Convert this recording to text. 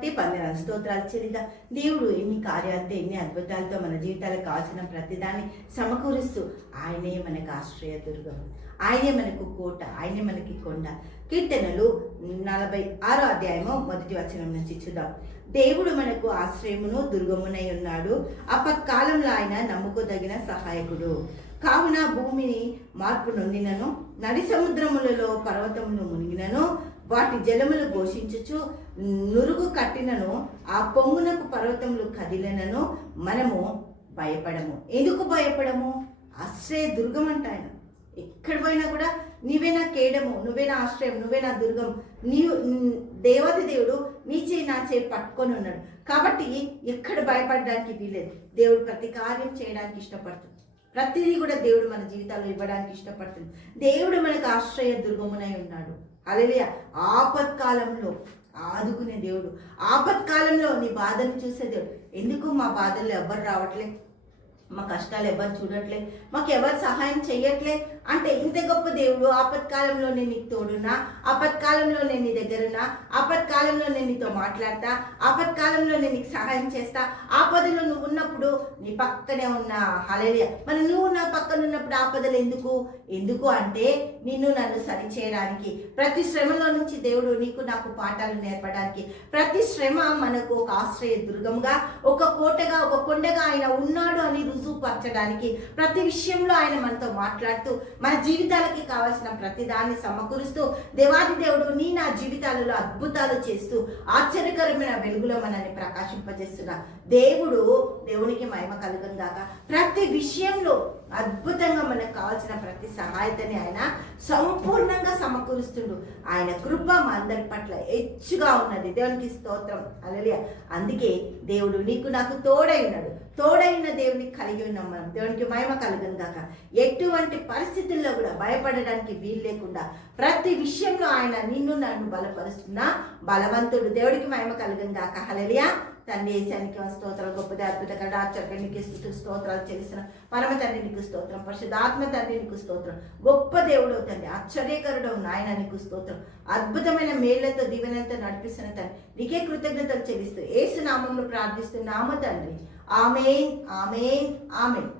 బట్టి 10 స్తోత్రాలు చెల్లిద్దాం. దేవుడు ఎన్ని కార్యాలతో ఎన్ని అద్భుతాలతో మన జీవితాలకు కావాల్సిన ప్రతిదాన్ని సమకూరుస్తూ ఆయనే మనకు ఆశ్రయదుర్గం, ఆయనే మనకు కోట, ఆయనే మనకి కొండ. కీర్తనలు 46వ అధ్యాయము 1వ వచనం నుంచి చూద్దాం. దేవుడు మనకు ఆశ్రయమును దుర్గమునై ఉన్నాడు, ఆపత్కాలంలో ఆయన నమ్ముకోదగిన సహాయకుడు. కావున భూమిని మార్పు నొందినను, నడి సముద్రములలో పర్వతములు మునిగినను, వాటి జలములు ఘోషించుచు నురుగు కట్టినను, ఆ పొంగునకు పర్వతములు కదిలినను మనము భయపడము. ఎందుకు భయపడము? ఆశ్రయ దుర్గం అంట ఆయన. ఎక్కడ పోయినా కూడా నీవే నా కేడము, నువ్వే నా ఆశ్రయం, నువ్వే నా దుర్గం. దేవతి దేవుడు నీ చేయి నా చేయి పట్టుకొని ఉన్నాడు కాబట్టి ఎక్కడ భయపడడానికి వీలేదు. దేవుడు ప్రతి కార్యం చేయడానికి ఇష్టపడుతుంది. ప్రతిదీ కూడా దేవుడు మన జీవితాల్లో ఇవ్వడానికి ఇష్టపడుతుంది. దేవుడు మనకు ఆశ్రయ దుర్గమునై ఉన్నాడు. హల్లెలూయా. ఆపత్కాలంలో ఆదుకునే దేవుడు, ఆపత్కాలంలో నీ బాధను చూసే దేవుడు. ఎందుకు మా బాధల్లో ఎవరు రావట్లే, మా కష్టాలు ఎవరు చూడట్లే, మాకు ఎవరు సహాయం చెయ్యట్లే అంటే ఇంత గొప్ప దేవుడు ఆపత్కాలంలో నేను నీకు తోడున్నా, ఆపత్కాలంలో నేను నీ దగ్గరున్నా, ఆపత్కాలంలో నేను నీతో మాట్లాడతా, ఆపత్కాలంలో నేను నీకు సహాయం చేస్తా. ఆపదలో నువ్వు ఉన్నప్పుడు నీ పక్కనే ఉన్నా. హల్లెలూయా. మరి నువ్వు నా పక్కన ఉన్నప్పుడు ఆపదలు ఎందుకు అంటే నిన్ను నన్ను సరిచేయడానికి, ప్రతి శ్రమలో నుంచి దేవుడు నీకు నాకు పాఠాలు నేర్పడానికి, ప్రతి శ్రమ మనకు ఒక ఆశ్రయ దుర్గంగా, ఒక కోటగా, ఒక కొండగా ఆయన ఉన్నాడు అని రుజువుపరచడానికి, ప్రతి విషయంలో ఆయన మనతో మాట్లాడుతూ మన జీవితాలకి కావాల్సిన ప్రతి దాన్ని సమకూరుస్తూ, దేవాది దేవుడు నా జీవితాలలో అద్భుతాలు చేస్తూ ఆశ్చర్యకరమైన వెలుగులో మనల్ని ప్రకాశింపజేస్తున్న దేవునికి మహిమ కలుగును గాక. ప్రతి విషయంలో అద్భుతంగా మనకు కావాల్సిన ప్రతి సహాయతని ఆయన సంపూర్ణంగా సమకూరుస్తుండు. ఆయన కృప మా అందరి పట్ల హెచ్చుగా ఉన్నది. దేవునికి స్తోత్రం. హల్లెలూయా. అందుకే దేవుడు నీకు నాకు తోడై ఉన్నాడు. తోడైన దేవుని కలిగి ఉన్నాం మనం. దేవునికి మహిమ కలుగును గాక. ఎటువంటి పరిస్థితుల్లో కూడా భయపడడానికి వీలు లేకుండా ప్రతి విషయంలో ఆయన నిన్ను నన్ను బలపరుస్తున్న బలవంతుడు. దేవుడికి మహిమ కలుగును గాక. హల్లెలూయా. తండ్రి యేసానికి స్తోత్రాలు, గొప్పది అద్భుతకర ఆశ్చర్యానికి స్తోత్రాలు చెల్లిస్తున్న పరమ తండ్రి నీకు స్తోత్రం, పరిశుద్ధాత్మ తండ్రి నీకు స్తోత్రం. గొప్ప దేవుడు తండ్రి, ఆశ్చర్యకరుడు నాయన నీకు స్తోత్రం. అద్భుతమైన మేళ్లతో దీవెనలతో నడిపిస్తున్న తండ్రి నీకే కృతజ్ఞతలు చెల్లిస్తూ యేసు నామములో ప్రార్థిస్తున్నాము తండ్రి. ఆమేన్, ఆమేన్, ఆమేన్.